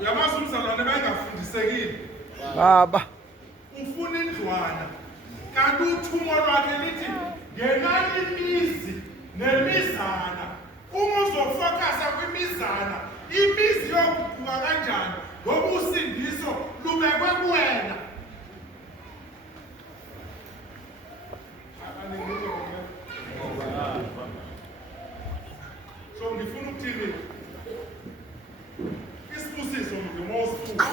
Uyamazi umzalwane bengafundisekile. Baba. Ufuna indlwana. Kanti uthumo lwakhe lithi ngenani imizi nemizana. Uma uzofokasa kwimizana, imizi yokuguquka kanjani ngoba usindiso lubekwe kuwena. So ngifuna ukuthini? Isibusiso ngimosifuna.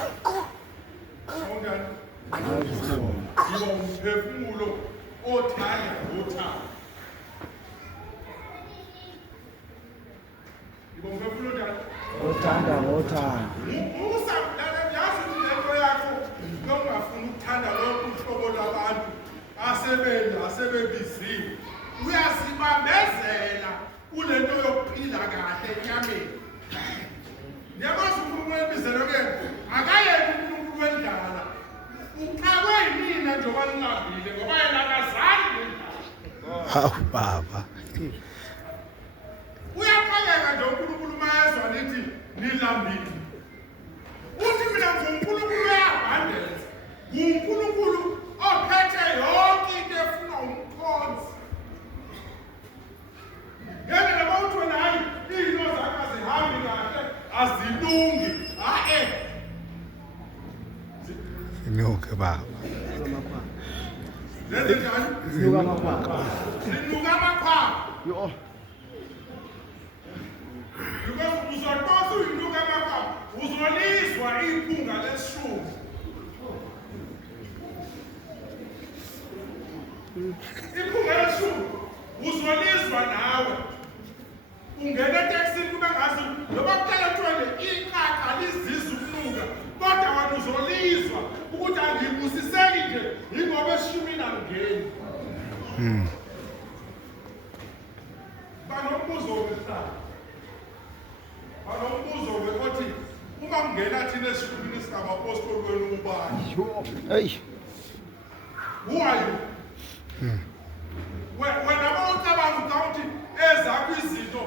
Awungani? Yiba umphefumulo othanda ngothando. Yiba umphefumulo Othanda ngothando. Usamdala yazi into yakho yongafuna ukuthanda lokho uhlobo lwabantu asebebiziwe. Uyasibambezela kulento yokuphila kahle enyameni. Ngiyabazi uNkulunkulu webizelo ke akayeke uNkulunkulu wendala. Uxakwe yimina njengoba ningabile ngoba yena akazange ngendala. Hawu baba. Uyaxakeka nje uNkulunkulu mayezwa lithi nilambile. Uthi mina nguNkulunkulu uyabandela. nguNkulunkulu ophethe yonke into efuna umkhonzi. Ngeke noma uthi wena hayi izinto zakho azihambi kahle azilungi. Sinuke baba. Lenze njani? Sinuka amakhwapha. Sinuka amakhwapha. Yo. Because uzoqosa uyinuka amakhwapha uzolizwa iphunga lesishumi. Iphunga lesishumi uzolizwa nawe. Ungena etekisini kube ngazi noma kuqala kuthiwe iqaqa liziza ukunuka kodwa wena uzolizwa ukuthi angibusiseki nje ingoba eshumini angeni. Banombuzo wehlala. Banombuzo wekothi uma ngena thina eshumini singabapostoli wenu ubani. Hey. Who are you? Wena bawucabanga ukuthi ezakho izinto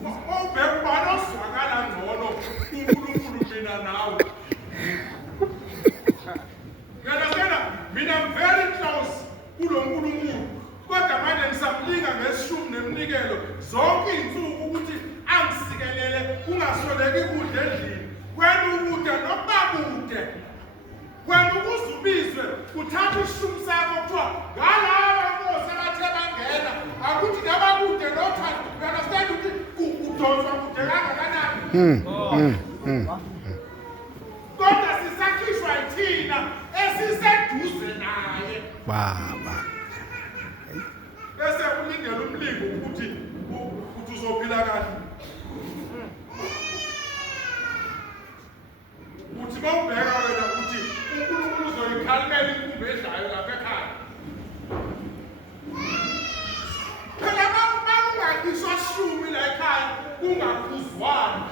ubheka ubani ozwakala ngcono uNkulunkulu mina nawe. Mina I'm very close kulo Nkulunkulu kodwa manje ngisamlinga ngesishumi nemnikelo zonke izinsuku ukuthi angisikelele kungasweleki ikudla endlini. Wena ukude nokuba kude. Wena ukuzubizwe uthatha isishumi sakho kuthiwa ngalaba nkosi abathe bangena akuthi nabakude nothando. You understand ukuthi udonswa kude kangakanani? Kodwa sisakhishwa yithina esiseduze naye. Baba. Bese ulindele umlingo ukuthi uzophila kahle. Uthi bawubheka wena ukuthi uNkulunkulu uzoyikhalimela inkumbi edlayo lapha ekhaya. Phela bawungakhishwa shumi la ekhaya kungakhuzwani.